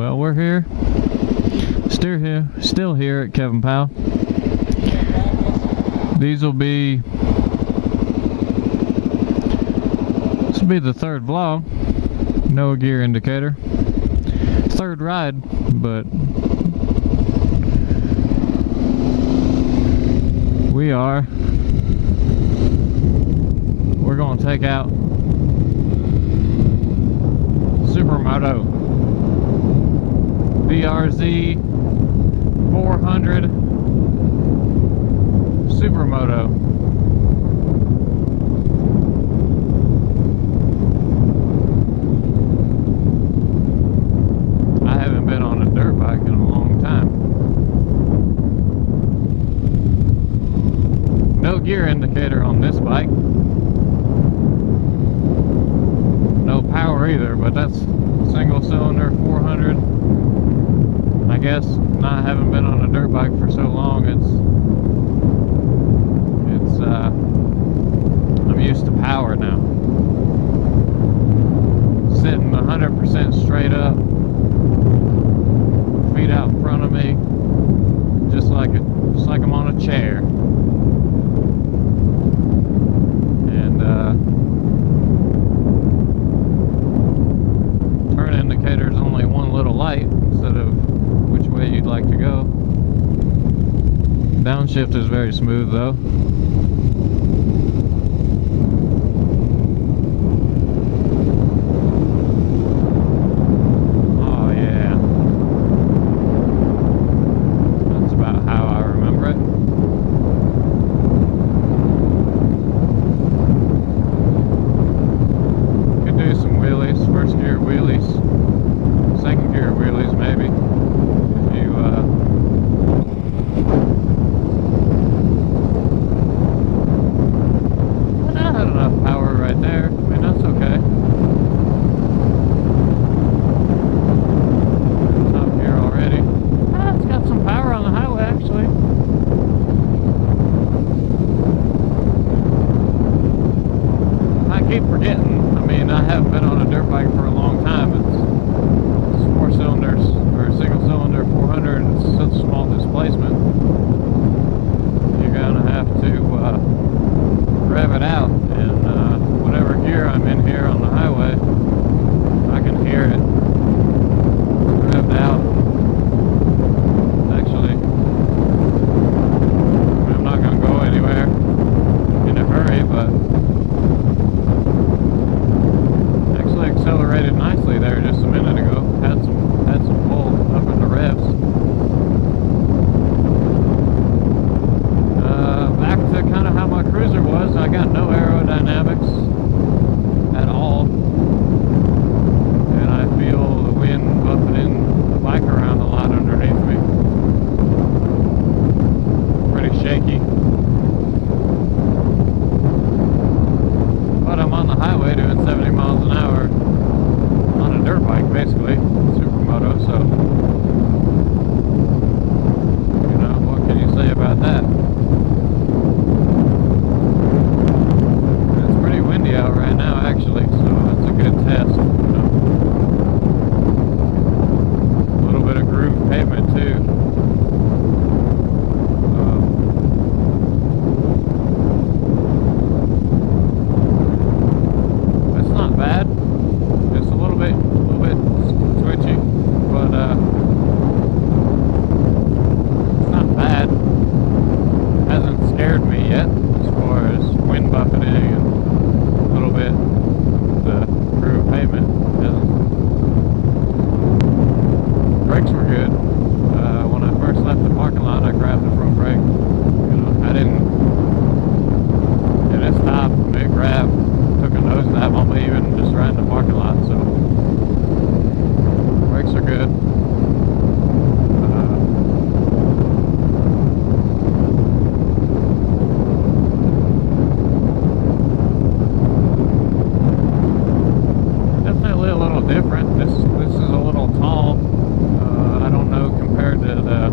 Well, we're here. Still here at Kevin Powell. This will be the third vlog. No gear indicator. Third ride, but we're going to take out Supermoto DRZ400 Supermoto. I haven't been on a dirt bike in a long time. No gear indicator on this bike. No power either, but that's single cylinder 400. I guess not having been on a dirt bike for so long, I'm used to power now. Sitting 100% straight up, feet out in front of me, just like I'm on a chair. And turn indicator's only one little light instead of which way you'd like to go. Downshift is very smooth though. Oh yeah. That's about how I remember it. Could do some wheelies, first gear wheelies, second gear wheelies maybe. If you power right there. I mean, that's okay. It's up here already. It's got some power on the highway, actually. I keep forgetting. I mean, I haven't been on a dirt bike for a long time. It's 4 cylinders, or single cylinder 400. It's such a small displacement. You're gonna have to rev it out. Whatever gear I'm in here on the highway, I can hear it revved out. Actually, I'm not going to go anywhere in a hurry, but actually accelerated nicely there just a minute ago. Had some pull up in the revs. Back to kind of how my cruiser was. I got no aerodynamics at all, and I feel the wind buffeting the bike around a lot underneath me. Pretty shaky, but I'm on the highway doing 70 miles an hour on a dirt bike, basically, Supermoto, so you know, what can you say about that? Out right now, actually, so it's a good test. You know. A little bit of groove pavement too. It's not bad. It's a little bit twitchy, but it's not bad. It hasn't scared me yet as far as wind buffeting and a little bit the groove pavement. Brakes were good. When I first left the parking lot, I grabbed the front brake. You know, I didn't. And it stopped. It grabbed, took a nose dive on me even just right in the parking lot. So brakes are good. Different. This is a little tall. I don't know compared to the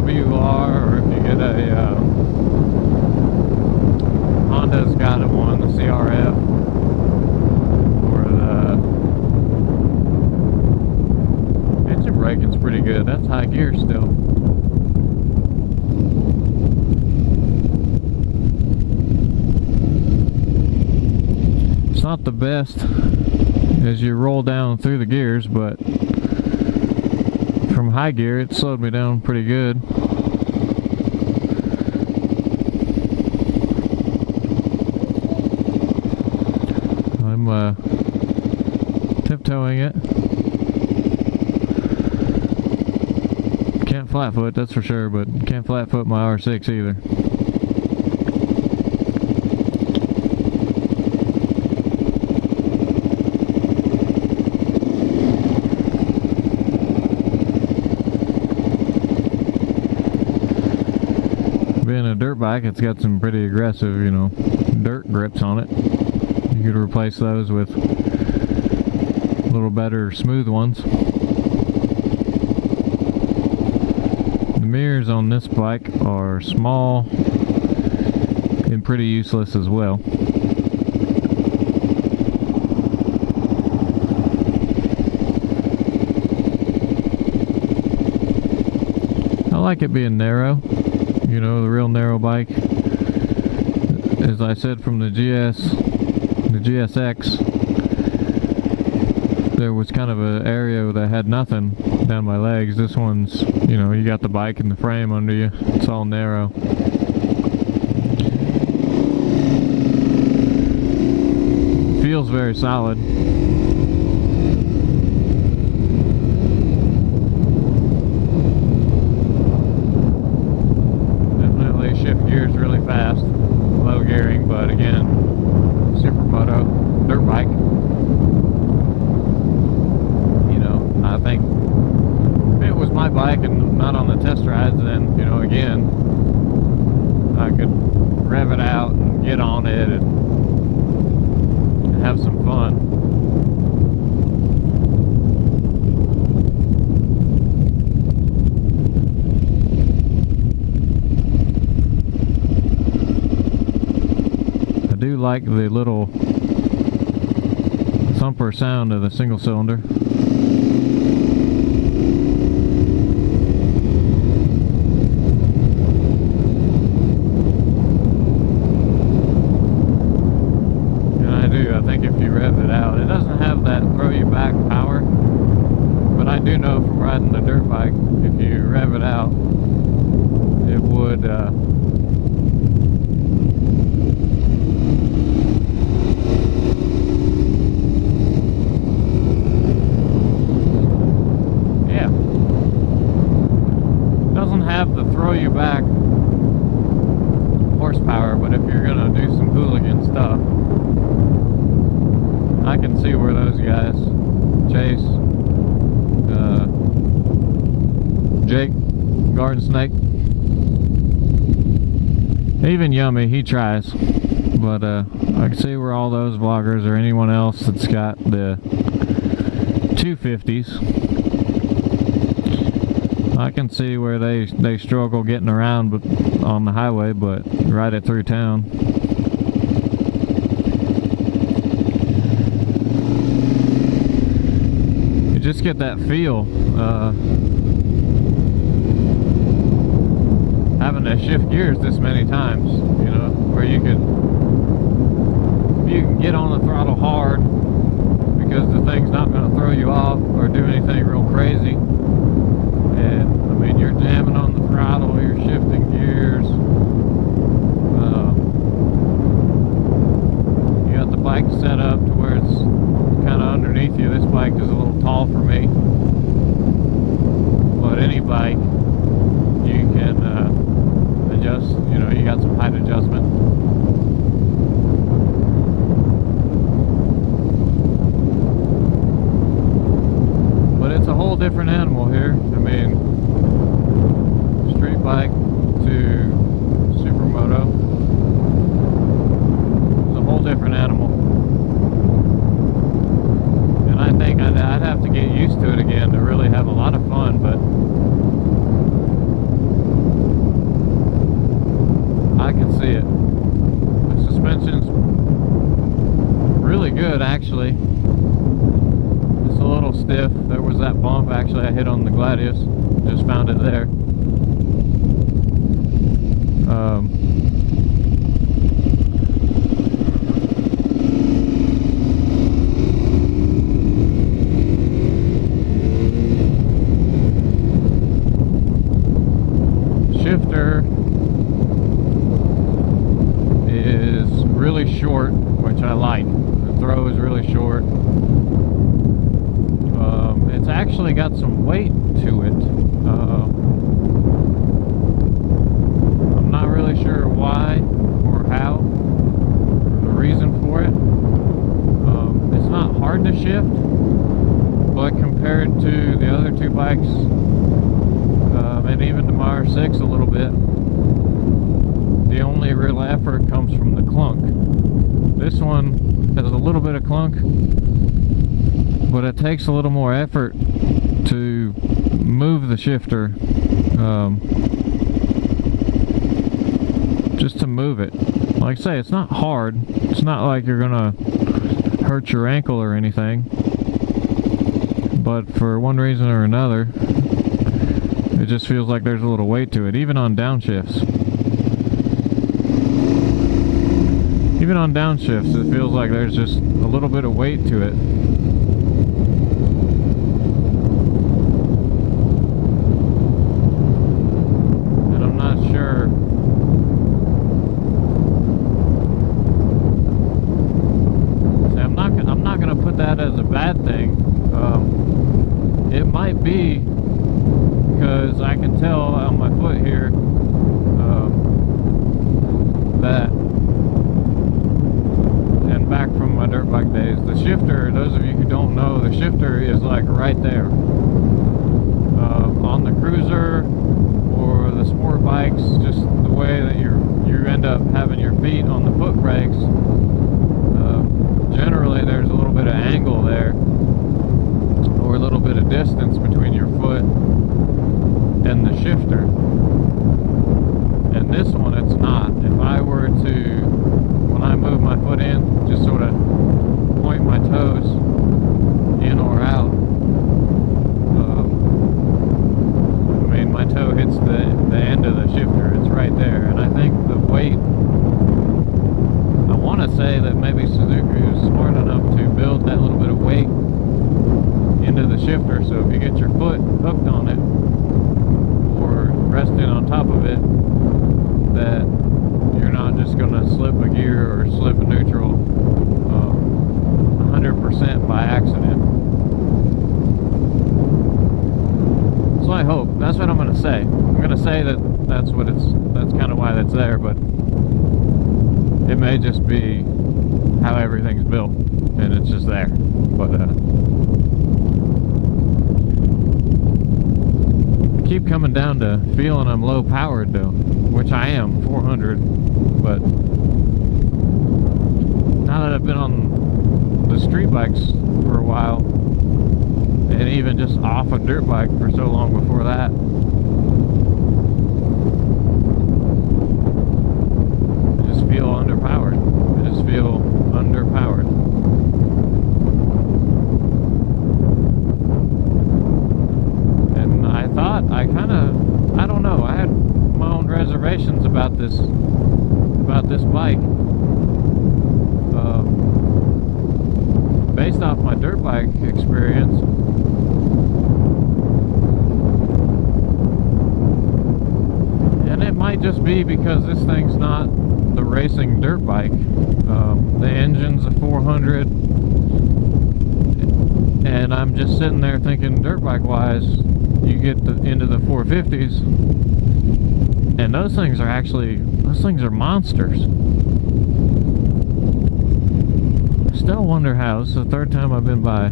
WR, or if you get a Honda's got one, the CRF, or the pretty good. That's high gear still. It's not the best as you roll down through the gears, but from high gear it slowed me down pretty good. I'm tiptoeing it. Can't flat foot, that's for sure, but can't flat foot my R6 either. Being a dirt bike, it's got some pretty aggressive, you know, dirt grips on it. You could replace those with a little better smooth ones. The mirrors on this bike are small and pretty useless as well. I like it being narrow, you know, the real narrow bike. As I said, from the GSX, there was kind of an area that had nothing down my legs. This one's, you know, you got the bike and the frame under you. It's all narrow. Feels very solid. Definitely shift gears really fast. Low gearing, but again, Supermoto dirt bike. You know, I think if it was my bike and not on the test rides, then, you know, again, I could rev it out and get on it and have some fun. I do like the little thumper sound of the single cylinder. And I do, I think if you rev it out, it doesn't have that throw you back power, but I do know from riding the dirt bike, if you rev it out, it would have the throw you back horsepower, but if you're gonna do some hooligan stuff, I can see where those guys, Chase, Jake, Garden Snake, even Yummy, he tries, but I can see where all those vloggers or anyone else that's got the 250s, I can see where they struggle getting around on the highway, but ride it through town. You just get that feel, having to shift gears this many times, you know, where you can get on the throttle hard because the thing's not going to throw you off or do anything real crazy. And I mean, you're jamming on the throttle, you're shifting gears. You got the bike set up to where it's kind of underneath you. This bike is a little tall for me, but any bike you can adjust. You know, you got some height adjustment. But it's a whole different animal here. I mean, street bike to Supermoto, it's a whole different animal. And I think I'd have to get used to it again to really have a lot of fun, but I can see it. The suspension's really good, actually. It's a little stiff. There was that bump actually I hit on the Gladius. Just found it there. Shifter is really short, which I like. The throw is really short. It's actually got some weight to it. I'm not really sure why or how, or the reason for it. It's not hard to shift, but compared to the other two bikes, and even to my R6 a little bit, the only real effort comes from the clunk. This one has a little bit of clunk, but it takes a little more effort to move the shifter, just to move it. Like I say, it's not hard. It's not like you're gonna hurt your ankle or anything, but for one reason or another, it just feels like there's a little weight to it, even on downshifts. Even on downshifts, it feels like there's just a little bit of weight to it. And I'm not sure. See, I'm not gonna put that as a bad thing. It might be, because I can tell on my foot here that, and back from my dirt bike days, the shifter, those of you who don't know, the shifter is like right there. On the cruiser or the sport bikes, just the way that you end up having your feet on the foot brakes, generally there's a little bit of angle there, or a little bit of distance between your foot and the shifter. And this one, it's not. If I were to, when I move my foot in, just sort of point my toes in or out, I mean, my toe hits the end of the shifter. It's right there. And I think the weight, I want to say that maybe Suzuki was smart enough to build that little bit of weight into the shifter, so if you get your foot hooked on it or resting on top of it, that you're not just going to slip a gear or slip a neutral 100% by accident. So I hope. That's what I'm going to say. I'm going to say that that's kind of why that's there, but it may just be how everything's built and it's just there. But keep coming down to feeling I'm low powered though, which I am, 400, but now that I've been on the street bikes for a while, and even just off a dirt bike for so long before that, I just feel underpowered. I just feel underpowered. I don't know, I had my own reservations about this bike. Based off my dirt bike experience, and it might just be because this thing's not the racing dirt bike. The engine's a 400, and I'm just sitting there thinking, dirt bike wise, you get into the 450s, and those things are monsters. I still wonder how. This is the third time I've been by. I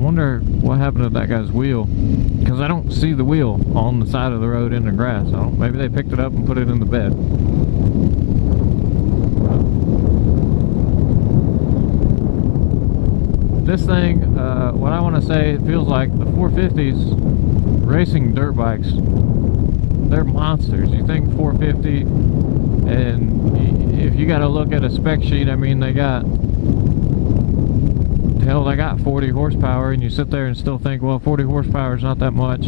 wonder what happened to that guy's wheel, because I don't see the wheel on the side of the road in the grass. Maybe they picked it up and put it in the bed. This thing, what I want to say, it feels like the 450s racing dirt bikes, they're monsters. You think 450, and if you got to look at a spec sheet, I mean, they got hell, they got 40 horsepower, and you sit there and still think, well, 40 horsepower is not that much.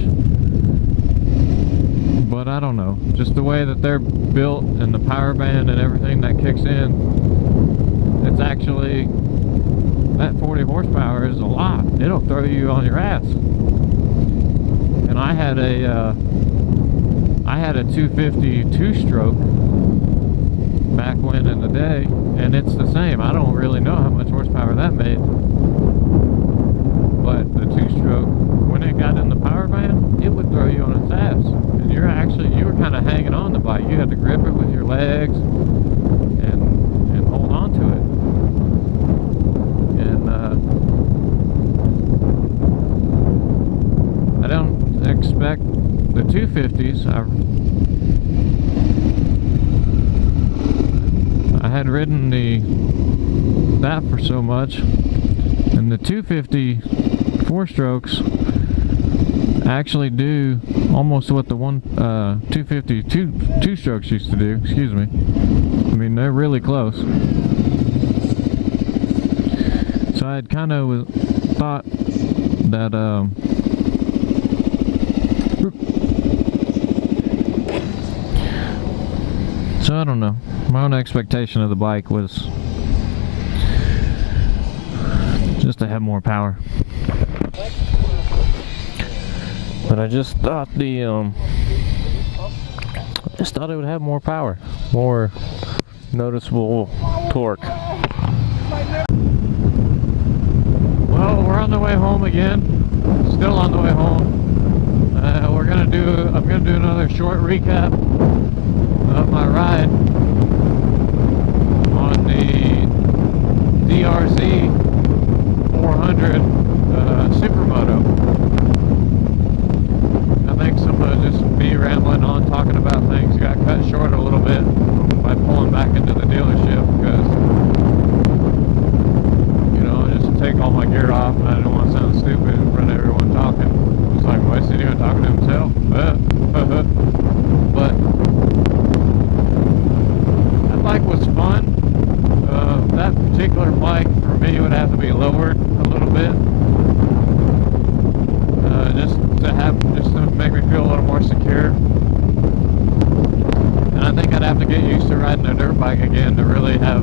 But I don't know, just the way that they're built and the power band and everything that kicks in, it's actually, that 40 horsepower is a lot. It'll throw you on your ass. And I had a 250 two-stroke back when in the day, and it's the same. I don't really know how much horsepower that made, but the two-stroke, when it got in the power band, it would throw you on its ass. And you were kind of hanging on the bike. You had to grip it with your legs and hold on to it. And I don't expect the 250s. I had ridden that for so much, and the 250 4-strokes actually do almost what the 250 two-strokes used to do. Excuse me. I mean, they're really close. So I had kind of thought that so I don't know. My own expectation of the bike was just to have more power. But I just thought it would have more power, more noticeable torque. Well, we're on the way home again. Still on the way home. I'm gonna do another short recap of my ride on the DRZ400 Supermoto. I think some of just me rambling on, talking about things, got cut short a little bit by pulling back into the dealership because, you know, I just take all my gear off and I didn't want to sound stupid in front of everyone talking. It's like, why is he even talking to himself? But that bike was fun. That particular bike for me would have to be lowered a little bit, just to make me feel a little more secure. And I think I'd have to get used to riding a dirt bike again to really to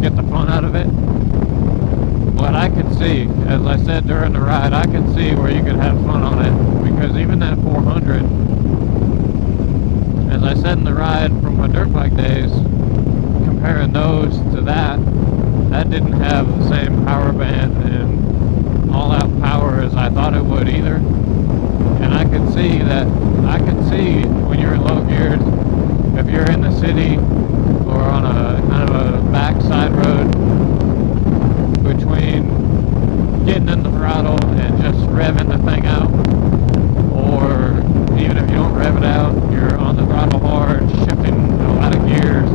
get the fun out of it. But I could see, as I said during the ride, I could see where you could have fun on it, because even that 400, as I said in the ride from my dirt bike days, comparing those to that didn't have the same power band and all-out power as I thought it would either. And I could see when you're in low gears, if you're in the city or on a kind of a backside road, between getting in the throttle and just revving the thing out, or even if you don't rev it out, you're on the throttle hard, shifting a lot of gears.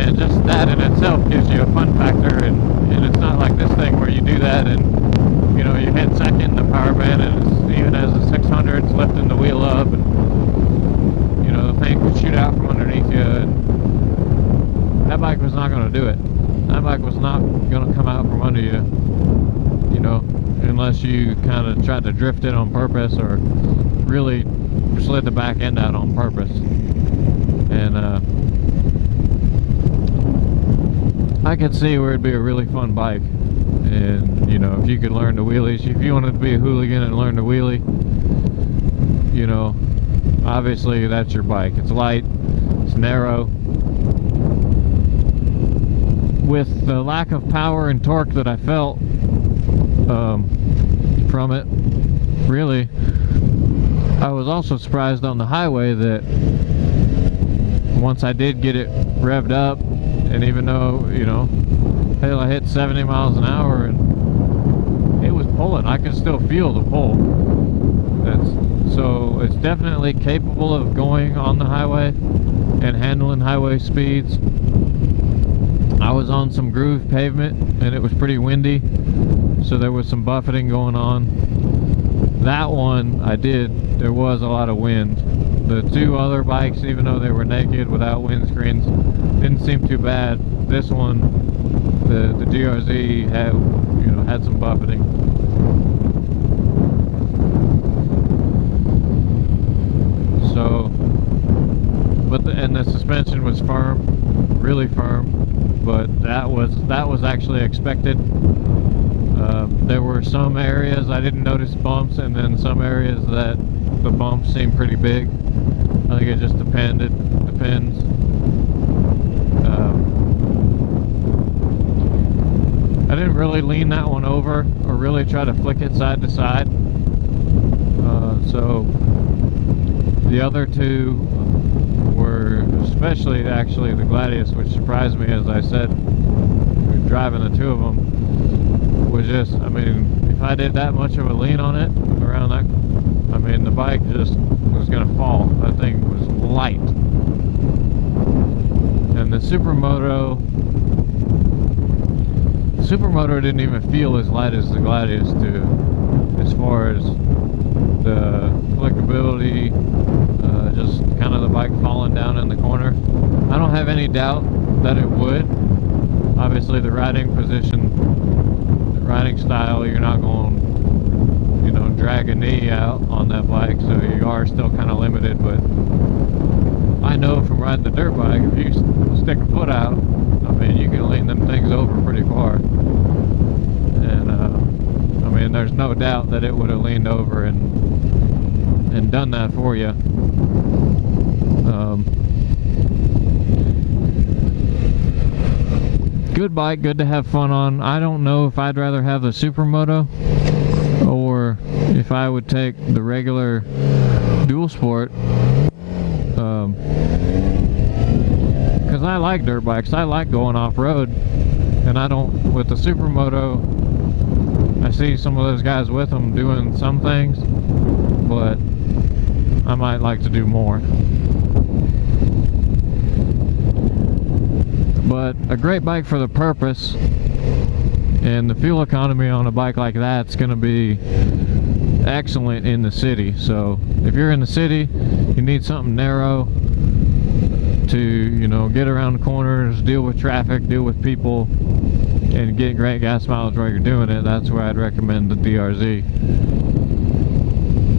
And just that in itself gives you a fun factor, and it's not like this thing where you do that and, you know, you hit second, the power band, and even as a 600, it's lifting the wheel up, and, you know, the thing could shoot out from underneath you. And that bike was not going to do it. That bike was not going to come out from under you, you know, unless you kind of tried to drift it on purpose or really slid the back end out on purpose. And I could see where it'd be a really fun bike. And, you know, if you could learn the wheelies, if you wanted to be a hooligan and learn the wheelie, you know, obviously that's your bike. It's light, it's narrow. With the lack of power and torque that I felt from it, really, I was also surprised on the highway that once I did get it revved up, and even though, you know, hell, I hit 70 miles an hour and it was pulling, I could still feel the pull. So it's definitely capable of going on the highway and handling highway speeds. I was on some groove pavement and it was pretty windy, so there was some buffeting going on. That one there was a lot of wind. The two other bikes, even though they were naked without windscreens, didn't seem too bad. This one the DRZ had, you know, had some buffeting. So, but and the suspension was firm, really firm. But that was actually expected. There were some areas I didn't notice bumps, and then some areas that the bumps seemed pretty big. I think it just depends. I didn't really lean that one over or really try to flick it side to side. So the other two were, especially actually the Gladius, which surprised me, as I said, driving the two of them, was just, I mean, if I did that much of a lean on it around that, I mean, the bike just was gonna fall. That thing was light. And the Supermoto didn't even feel as light as the Gladius do, as far as the flickability, just kind of the bike falling down in the corner. I don't have any doubt that it would. Obviously the riding position, the riding style, you're not going, you know, drag a knee out on that bike, so you are still kind of limited. But I know from riding the dirt bike, if you stick a foot out, I mean, you can lean them things over pretty far. And I mean, there's no doubt that it would have leaned over and done that for you. Good bike, good to have fun on. I don't know if I'd rather have the Supermoto or if I would take the regular dual sport, because I like dirt bikes. I like going off-road, and I don't, with the Supermoto, I see some of those guys with them doing some things, but I might like to do more. But a great bike for the purpose, and the fuel economy on a bike like that's going to be excellent in the city. So if you're in the city, you need something narrow to, you know, get around corners, deal with traffic, deal with people, and get great gas mileage while you're doing it. That's where I'd recommend the DRZ.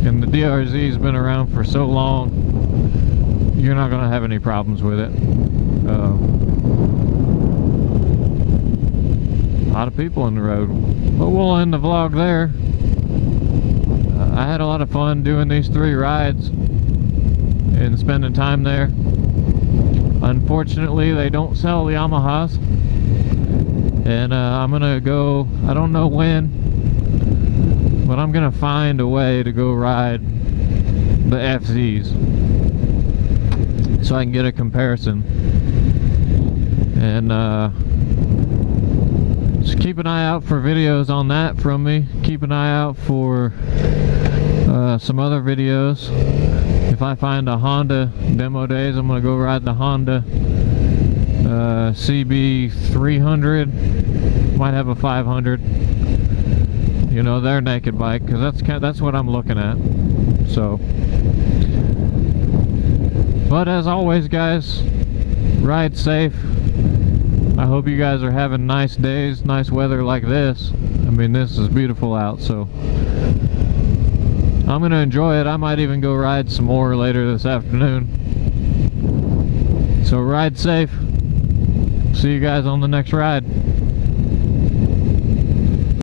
And the DRZ has been around for so long, you're not going to have any problems with it. A lot of people on the road. But we'll end the vlog there. I had a lot of fun doing these 3 rides and spending time there. Unfortunately, they don't sell the Yamahas, and I'm gonna go, I don't know when, but I'm gonna find a way to go ride the FZs so I can get a comparison. And just keep an eye out for videos on that from me. Keep an eye out for some other videos. If I find a Honda demo days, I'm going to go ride the Honda CB300. Might have a 500. You know, their naked bike, because that's what I'm looking at. So, but as always, guys, ride safe. I hope you guys are having nice days, nice weather like this. I mean, this is beautiful out, so I'm gonna enjoy it. I might even go ride some more later this afternoon. So ride safe. See you guys on the next ride.